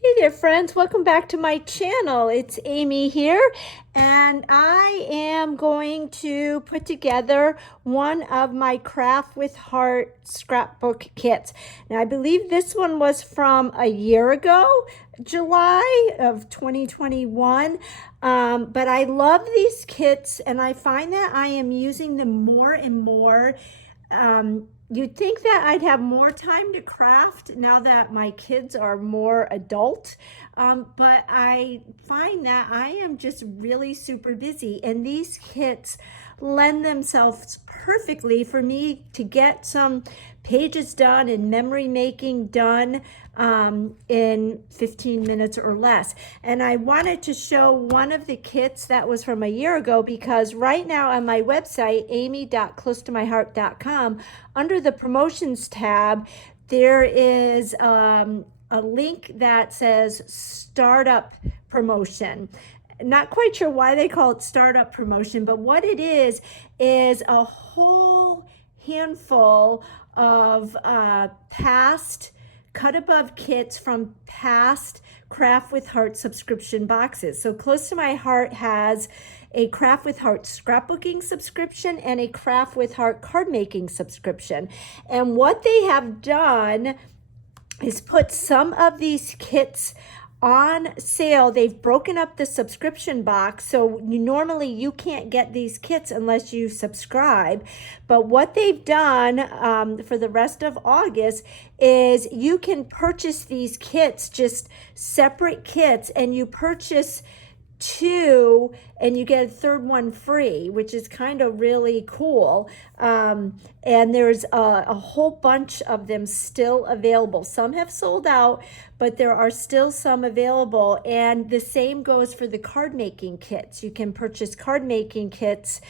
Hey there friends, welcome back to my channel. It's Amy here and I am going to put together one of my Craft with Heart scrapbook kits. Now I believe this one was from a year ago, July of 2021, but I love these kits and I find that I am using them more and more. You'd think that I'd have more time to craft now that my kids are more adult, but I find that I am just really super busy, and these kits lend themselves perfectly for me to get some pages done and memory making done in 15 minutes or less. And I wanted to show one of the kits that was from a year ago because right now on my website, amy.closetomyheart.com, under the promotions tab, there is a link that says startup promotion. Not quite sure why they call it startup promotion, but what it is a whole handful of past cut above kits from past Craft with Heart subscription boxes. So Close to My Heart has a Craft with Heart scrapbooking subscription and a Craft with Heart card making subscription. And what they have done is put some of these kits on sale. They've broken up the subscription box, so normally you can't get these kits unless you subscribe. But what they've done for the rest of August is you can purchase these kits, just separate kits, and you purchase two and you get a third one free, which is kind of really cool. And there's a whole bunch of them still available. Some have sold out, but there are still some available. And the same goes for the card making kits. You can purchase card making kits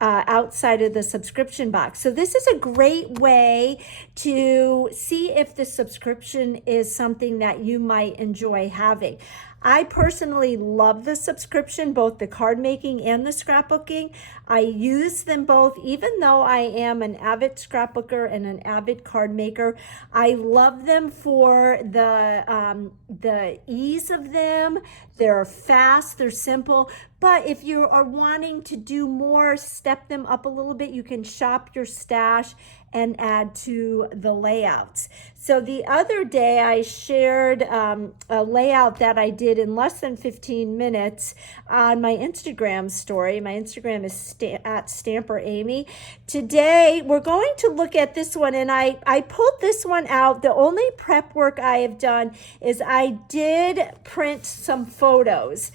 outside of the subscription box. So this is a great way to see if the subscription is something that you might enjoy having. I personally love the subscription, both the card making and the scrapbooking. I use them both, even though I am an avid scrapbooker and an avid card maker. I love them for the ease of them. They're fast, they're simple. But if you are wanting to do more, step them up a little bit, you can shop your stash and add to the layouts. So the other day I shared a layout that I did in less than 15 minutes on my Instagram story. My Instagram is at Stamper Amy. Today we're going to look at this one, and I pulled this one out. The only prep work I have done is I did print some photos.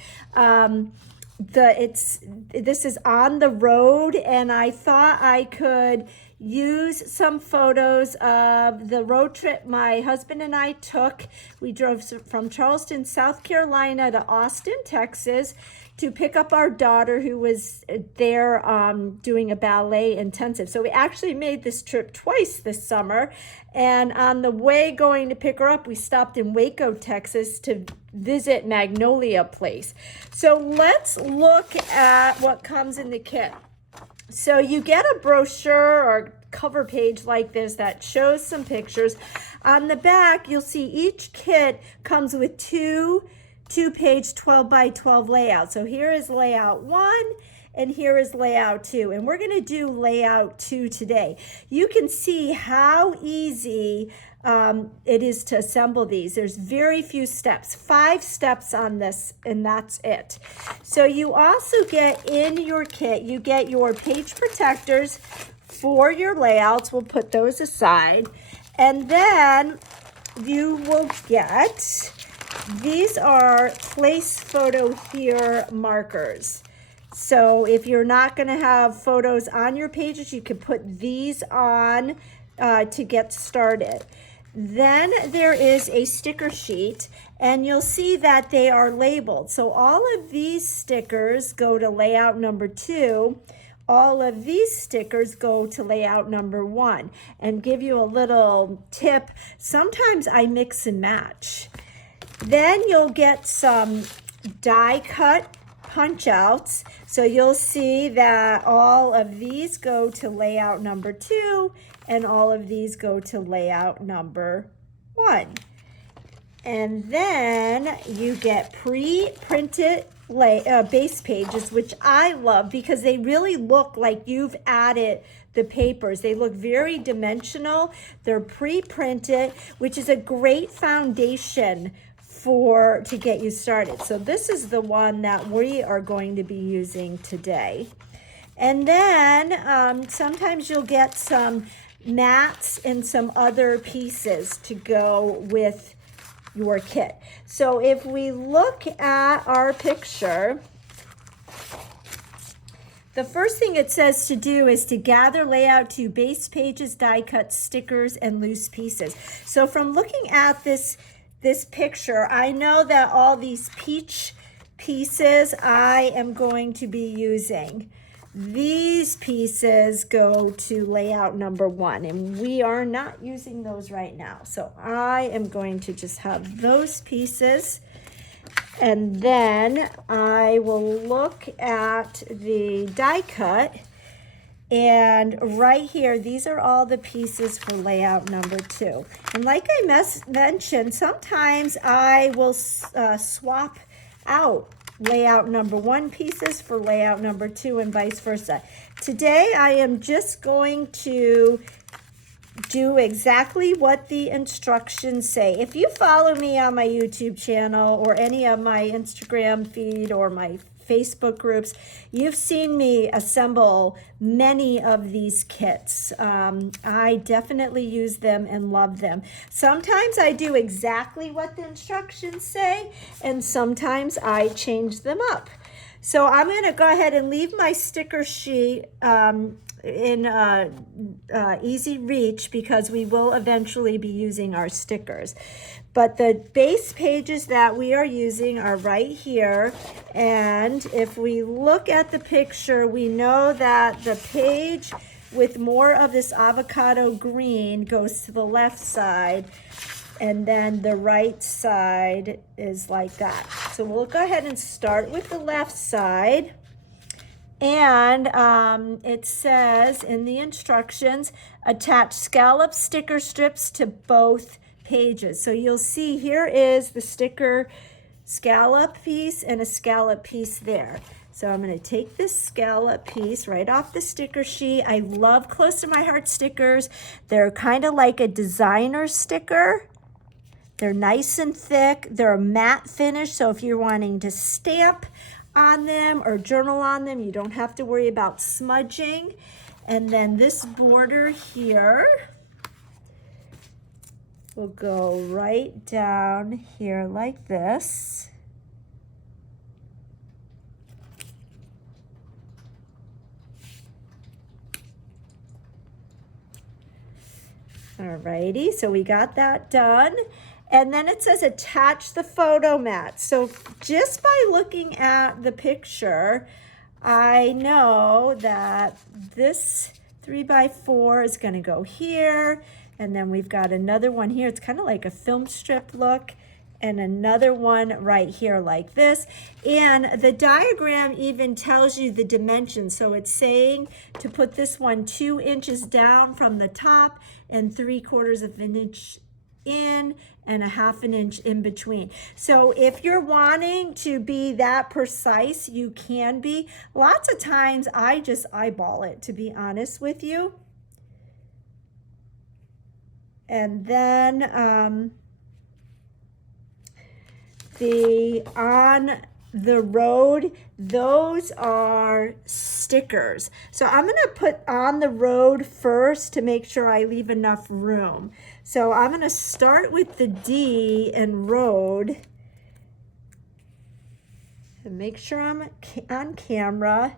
This is on the road, and I thought I could use some photos of the road trip my husband and I took. We drove from Charleston, South Carolina to Austin, Texas to pick up our daughter who was there doing a ballet intensive. So we actually made this trip twice this summer. And on the way going to pick her up, we stopped in Waco, Texas to visit Magnolia Place. So let's look at what comes in the kit. So you get a brochure or cover page like this that shows some pictures. On the back, you'll see each kit comes with two-page 12 by 12 layout. So here is layout 1 and here is layout 2. And we're going to do layout 2 today. You can see how easy it is to assemble these. There's very few steps, 5 steps on this, and that's it. So you also get in your kit, you get your page protectors for your layouts. We'll put those aside. And then you will get, these are place photo here markers. So if you're not going to have photos on your pages, you can put these on to get started. Then there is a sticker sheet, and you'll see that they are labeled. So all of these stickers go to layout number 2. All of these stickers go to layout number 1. And give you a little tip, sometimes I mix and match. Then you'll get some die cut punch outs. So you'll see that all of these go to layout number 2 and all of these go to layout number 1. And then you get pre-printed base pages, which I love because they really look like you've added the papers. They look very dimensional. They're pre-printed, which is a great foundation to get you started. So this is the one that we are going to be using today. And then sometimes you'll get some mats and some other pieces to go with your kit. So if we look at our picture, the first thing it says to do is to gather layout to base pages, die cuts, stickers, and loose pieces. So from looking at this picture, I know that all these peach pieces I am going to be using. These pieces go to layout number 1, and we are not using those right now. So I am going to just have those pieces, and then I will look at the die cut, and right here, these are all the pieces for layout number 2. And like I mentioned, sometimes I will swap out layout number 1 pieces for layout number 2 and vice versa. Today I am just going to do exactly what the instructions say. If you follow me on my YouTube channel or any of my Instagram feed or my Facebook groups, you've seen me assemble many of these kits. I definitely use them and love them. Sometimes I do exactly what the instructions say, and sometimes I change them up. So I'm going to go ahead and leave my sticker sheet in easy reach because we will eventually be using our stickers. But the base pages that we are using are right here. And if we look at the picture, we know that the page with more of this avocado green goes to the left side, and then the right side is like that. So we'll go ahead and start with the left side. And it says in the instructions, attach scallop sticker strips to both pages. So you'll see here is the sticker scallop piece and a scallop piece there. So I'm going to take this scallop piece right off the sticker sheet. I love close to my heart stickers. They're kind of like a designer sticker. They're nice and thick. They're a matte finish, so if you're wanting to stamp on them or journal on them, you don't have to worry about smudging. And then this border here will go right down here like this. Alrighty, so we got that done. And then it says attach the photo mat. So just by looking at the picture, I know that this 3x4 is going to go here. And then we've got another one here. It's kind of like a film strip look. And another one right here like this. And the diagram even tells you the dimensions. So it's saying to put this one 2 inches down from the top and 3/4 of an inch in and 1/2 inch in between. So if you're wanting to be that precise, you can be. Lots of times I just eyeball it, to be honest with you. And then on the road, those are stickers. So I'm going to put on the road first to make sure I leave enough room. So I'm going to start with the D in road and make sure I'm on camera.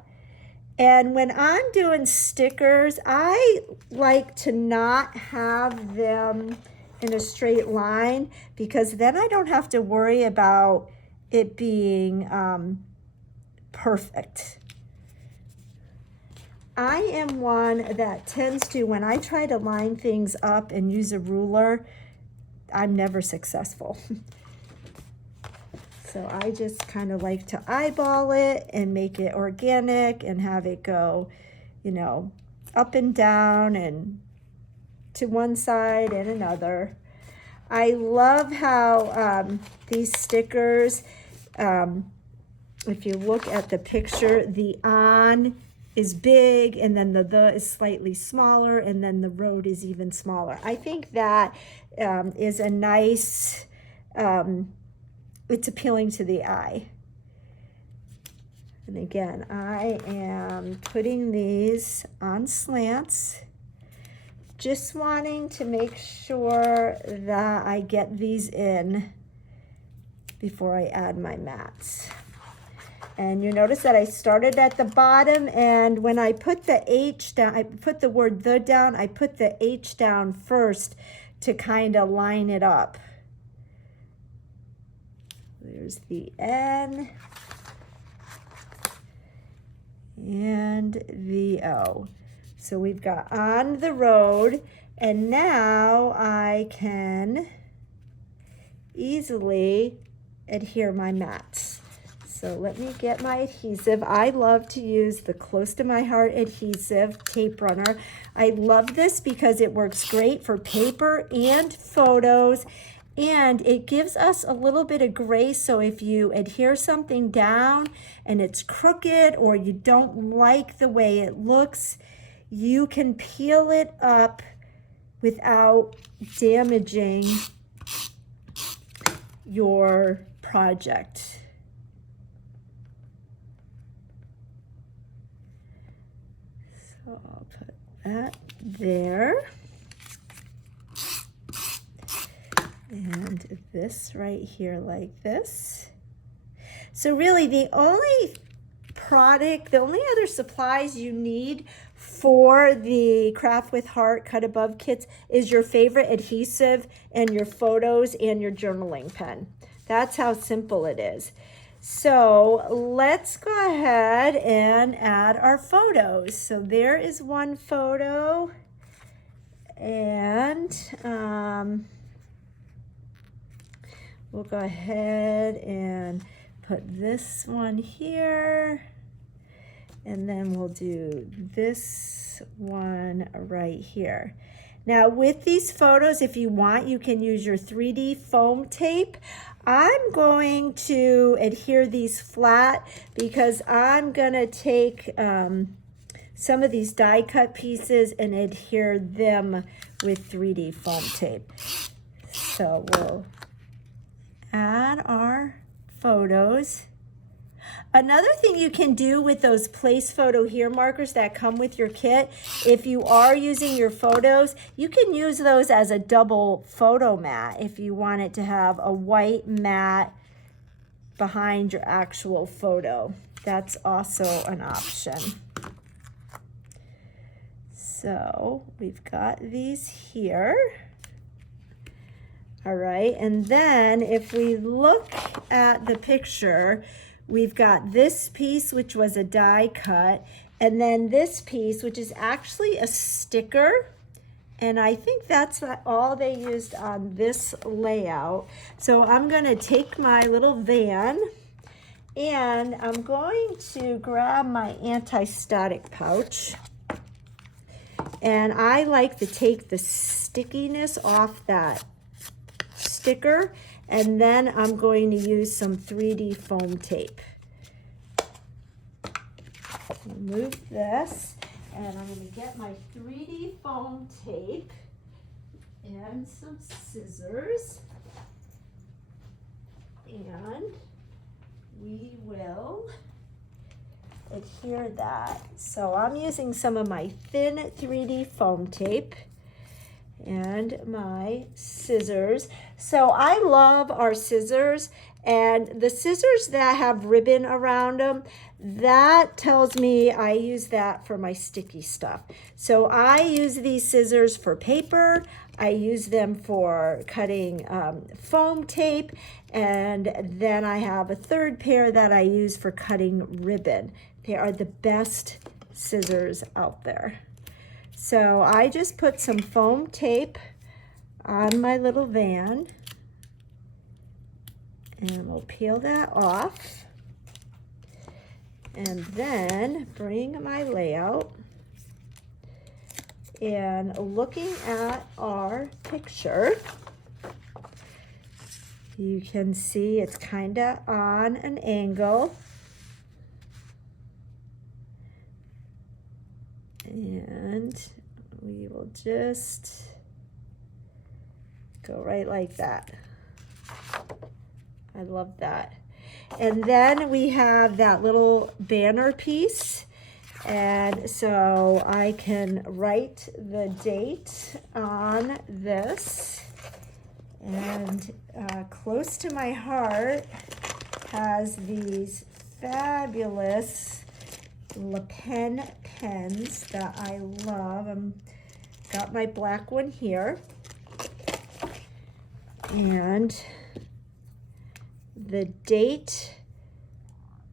And when I'm doing stickers, I like to not have them in a straight line because then I don't have to worry about it being perfect. I am one that tends to, when I try to line things up and use a ruler, I'm never successful. So I just kind of like to eyeball it and make it organic and have it go, you know, up and down and to one side and another. I love how these stickers, if you look at the picture, the on is big, and then the is slightly smaller, and then the road is even smaller. I think that is a nice, it's appealing to the eye. And again, I am putting these on slants, just wanting to make sure that I get these in before I add my mats. And you notice that I started at the bottom, and when I put the H down, I put the word the down, I put the H down first to kind of line it up. There's the N and the O. So we've got on the road, and now I can easily adhere my mats. So let me get my adhesive. I love to use the Close to My Heart adhesive tape runner. I love this because it works great for paper and photos, and it gives us a little bit of grace. So if you adhere something down and it's crooked, or you don't like the way it looks, you can peel it up without damaging your project. So I'll put that there. And this right here like this. So really the only product, the only other supplies you need for the Craft with Heart Cut Above kits is your favorite adhesive and your photos and your journaling pen. That's how simple it is. So let's go ahead and add our photos. So there is one photo, and we'll go ahead and put this one here, and then we'll do this one right here. Now with these photos, if you want, you can use your 3D foam tape. I'm going to adhere these flat because I'm gonna take some of these die cut pieces and adhere them with 3D foam tape. So we'll add our photos. Another thing you can do with those place photo here markers that come with your kit, if you are using your photos, you can use those as a double photo mat if you want it to have a white mat behind your actual photo. That's also an option. So we've got these here. All right, and then if we look at the picture, we've got this piece, which was a die cut, and then this piece, which is actually a sticker. And I think that's all they used on this layout. So I'm gonna take my little van, and I'm going to grab my anti-static pouch. And I like to take the stickiness off that sticker, and then I'm going to use some 3D foam tape. Remove this, and I'm going to get my 3D foam tape and some scissors, and we will adhere that. So I'm using some of my thin 3D foam tape and my scissors. So I love our scissors, and the scissors that have ribbon around them, that tells me I use that for my sticky stuff. So I use these scissors for paper, I use them for cutting foam tape, and then I have a third pair that I use for cutting ribbon. They are the best scissors out there. So I just put some foam tape on my little van, and we'll peel that off, and then bring my layout, and looking at our picture, You can see it's kind of on an angle. And we will just go right like that. I love that. And then we have that little banner piece. And so I can write the date on this. And close to my heart has these fabulous Le Pen pens that I love. Got my black one here. And the date,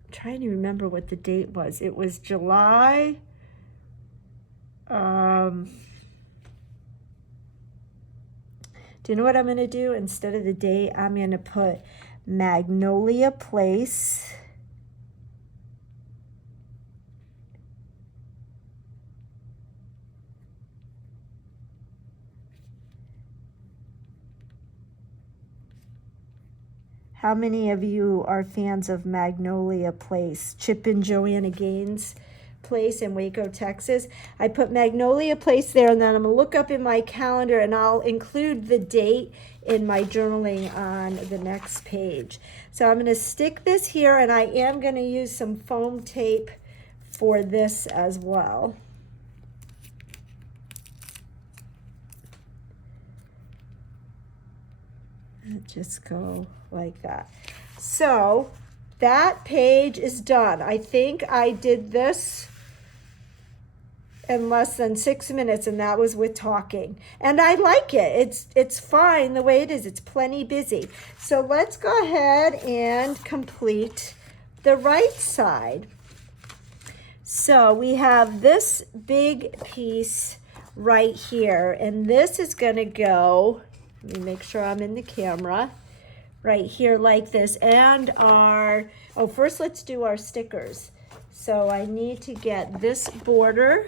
I'm trying to remember what the date was. It was July. Do you know what I'm going to do? Instead of the date, I'm going to put Magnolia Place. How many of you are fans of Magnolia Place? Chip and Joanna Gaines' place in Waco, Texas. I put Magnolia Place there, and then I'm going to look up in my calendar, and I'll include the date in my journaling on the next page. So I'm going to stick this here, and I am going to use some foam tape for this as well. Just go like that. So that page is done. I think I did this in less than 6 minutes, and that was with talking. And I like it. It's fine the way it is. It's plenty busy. So let's go ahead and complete the right side. So we have this big piece right here, and this is going to go, let me make sure I'm in the camera, right here like this. And first let's do our stickers. So I need to get this border,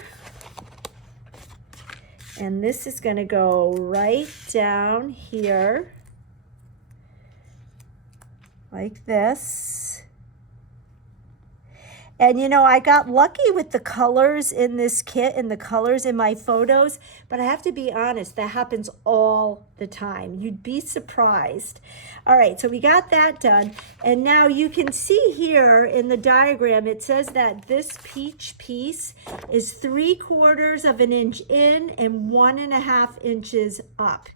and this is going to go right down here like this. And you know, I got lucky with the colors in this kit and the colors in my photos, but I have to be honest, that happens all the time. You'd be surprised. All right, so we got that done. And now you can see here in the diagram, it says that this peach piece is 3/4 of an inch in and 1.5 inches up.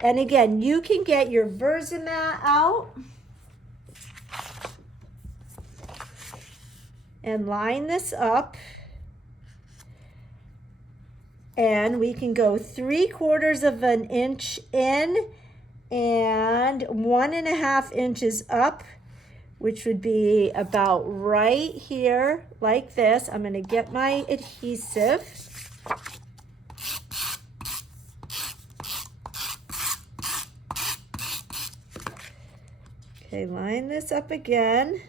And again, you can get your Versamat out and line this up, and we can go 3/4 of an inch in and 1.5 inches up, which would be about right here like this. I'm going to get my adhesive. Okay, line this up again.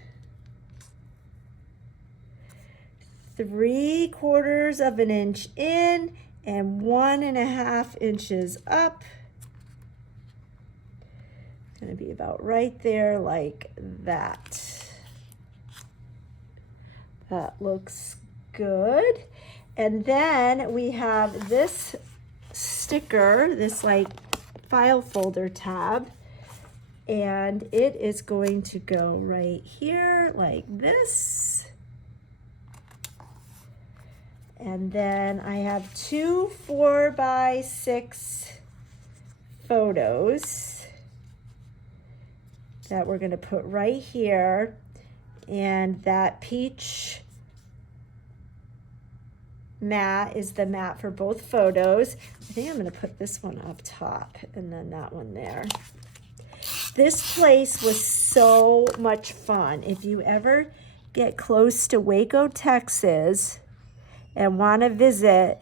3/4 of an inch in and 1.5 inches up. It's going to be about right there like that. That looks good. And then we have this sticker, this like file folder tab, and it is going to go right here like this. And then I have 2 4x6 photos that we're going to put right here. And that peach mat is the mat for both photos. I think I'm going to put this one up top and then that one there. This place was so much fun. If you ever get close to Waco, Texas, and want to visit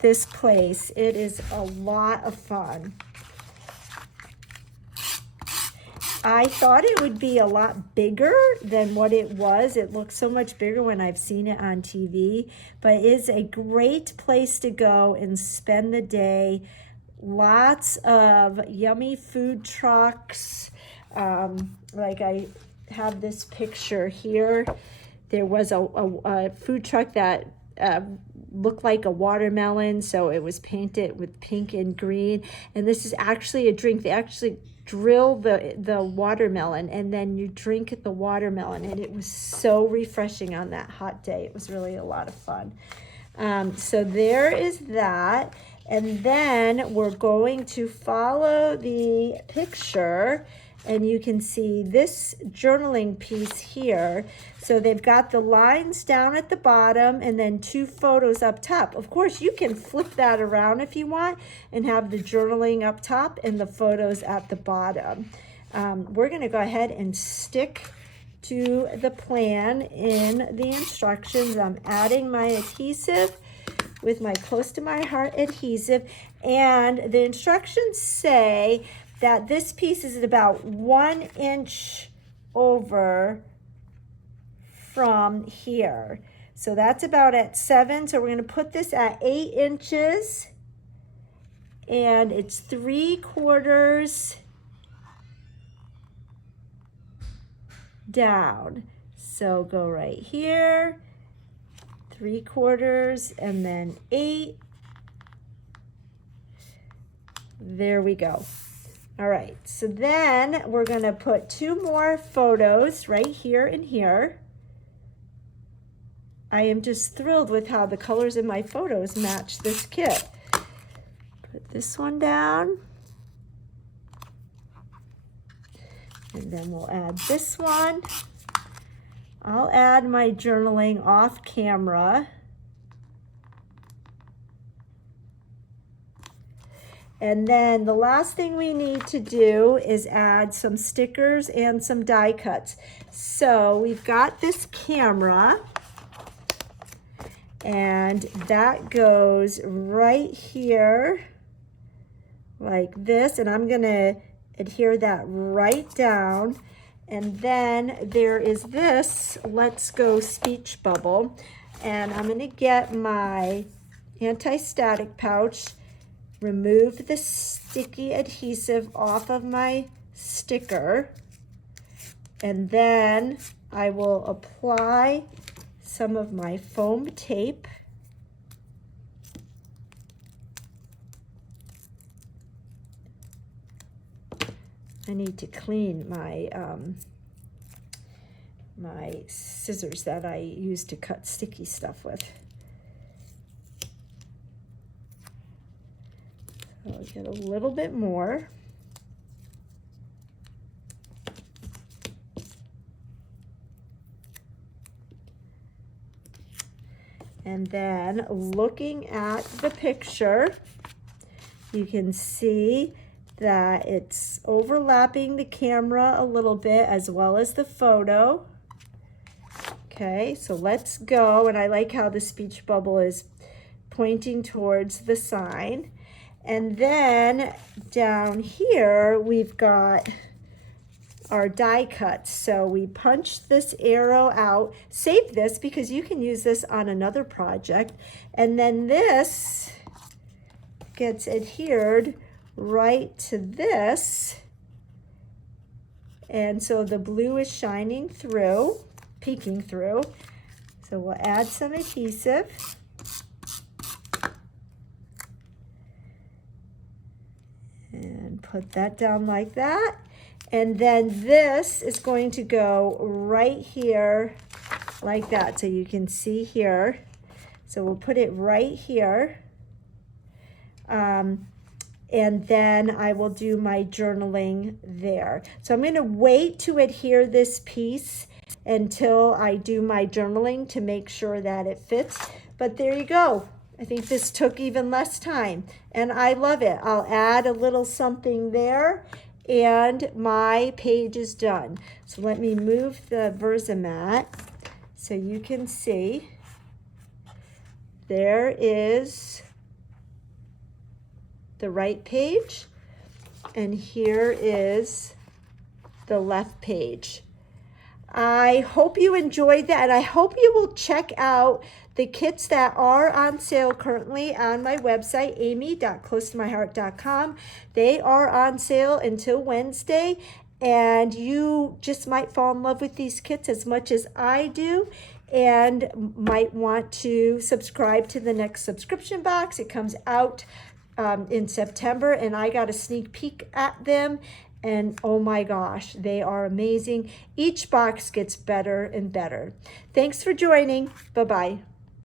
this place, it is a lot of fun. I thought it would be a lot bigger than what it was. It looks so much bigger when I've seen it on TV, but it is a great place to go and spend the day. Lots of yummy food trucks. Like I have this picture here. There was a food truck that looked like a watermelon, so it was painted with pink and green. And this is actually a drink. They actually drill the watermelon, and then you drink the watermelon, and it was so refreshing on that hot day. It was really a lot of fun. So there is that. And then we're going to follow the picture, and you can see this journaling piece here. So they've got the lines down at the bottom and then 2 photos up top. Of course, you can flip that around if you want and have the journaling up top and the photos at the bottom. We're going to go ahead and stick to the plan in the instructions. I'm adding my adhesive with my Close to My Heart adhesive, and the instructions say that this piece is about 1 inch over from here. So that's about at 7. So we're going to put this at 8 inches, and it's 3/4 down. So go right here, 3/4, and then 8. There we go. All right, so then we're going to put 2 more photos right here and here. I am just thrilled with how the colors in my photos match this kit. Put this one down. And then we'll add this one. I'll add my journaling off camera. And then the last thing we need to do is add some stickers and some die cuts. So we've got this camera, and that goes right here like this, and I'm gonna adhere that right down. And then there is this Let's Go speech bubble, and I'm gonna get my anti-static pouch, remove the sticky adhesive off of my sticker, and then I will apply some of my foam tape. I need to clean my my scissors that I use to cut sticky stuff with. So I'll get a little bit more. And then looking at the picture, you can see that it's overlapping the camera a little bit as well as the photo. Okay, so let's go. And I like how the speech bubble is pointing towards the sign. And then down here, we've got our die cuts. So we punch this arrow out. Save this because you can use this on another project. And then this gets adhered right to this. And so the blue is shining through, peeking through. So we'll add some adhesive. And put that down like that. And then this is going to go right here like that. So you can see here. So we'll put it right here. And then I will do my journaling there. So I'm going to wait to adhere this piece until I do my journaling to make sure that it fits. But there you go. I think this took even less time, and I love it. I'll add a little something there, and my page is done. So let me move the Versamat so you can see. There is the right page, and here is the left page. I hope you enjoyed that, and I hope you will check out the kits that are on sale currently on my website, amy.closetomyheart.com. They are on sale until Wednesday, and you just might fall in love with these kits as much as I do, and might want to subscribe to the next subscription box. It comes out in September, and I got a sneak peek at them, and oh my gosh, they are amazing. Each box gets better and better. Thanks for joining. Bye-bye.